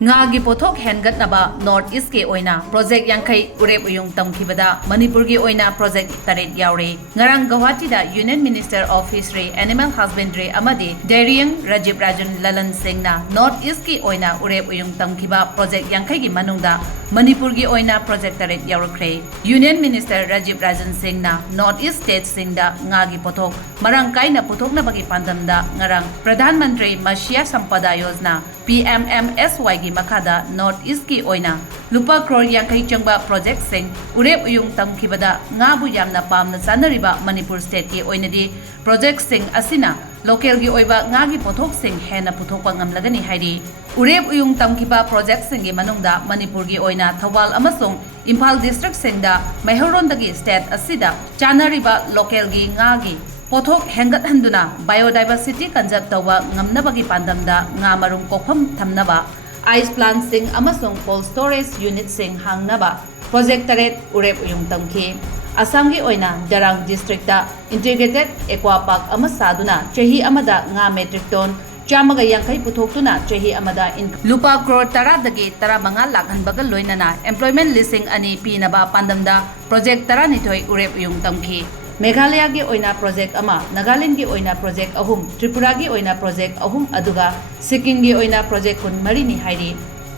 NGAGI pothok HEN-GATNABA North East ke Oina Project Yankai Urep-Uyung Tamkhibada Manipurgi Oina Project Taret Yaoure Ngarang Guwahati da Union Minister of Fishery Animal Husbandry amadi Dairiyang Rajiv Rajan Lalan Singh na North East ke Oina Urep-Uyung Tamkhiba Project Yankai gi manungda Manipurgi Oina Project Taret Yaoure Union Minister Rajiv Rajan Singh na North East State Singh da NGAGI pothok marang kaina pothok na bagi pandamda ngarang Pradhan Mantri Matsya Sampada Yojana PMMSY gi makada North East ki oina lupa crore yankai changba project sing Urep-Uyung Tamkhibada ngabu yamna pamna sanariba Manipur state ki oina di project sing asina local gi oiba ngagi pothok sing hena puthokpa ngamlagani hairi Urep-Uyung Tamkhiba project sing gi manungda Manipur gi oina Thawal amasung Imphal district sing da Mehorondagi state asida chanariba local gi ngagi pothok hengat handuna biodiversity conserve tawa ngamnabagi pandamda nga marung kokham thamnaba ice plant sing amasung cold storage unit sing hangnaba project taret Urep-Uyung Tamkhi Assam gi oina Darang district da integrated aqua park amasaduna chahi amada nga metric ton chamaga yankai puthokuna chahi amada in lupa crore tara dagi tara manga lakhan bagal loinana employment listing ani pinaba pandamda project tara nithoi Urep-Uyung Tamkhi Meghalaya gi oina project ama Nagaland gi oina project ahum Tripura gi oina project ahum aduga Sikkim gi oina project kun mari ni hairi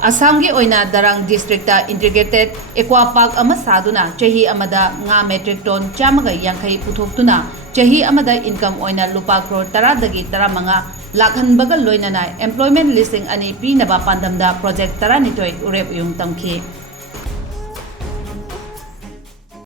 Assam gi oina Darang district ta integrated aqua park ama saduna chahi amada nga metric ton chamaga yankai puthoktuna chahi amada income oina lupa crore tara dagi tara manga lakhan bagal loinana employment listing ani pinaba pandamda project tara nitoi Urep-Uyung Tamkhi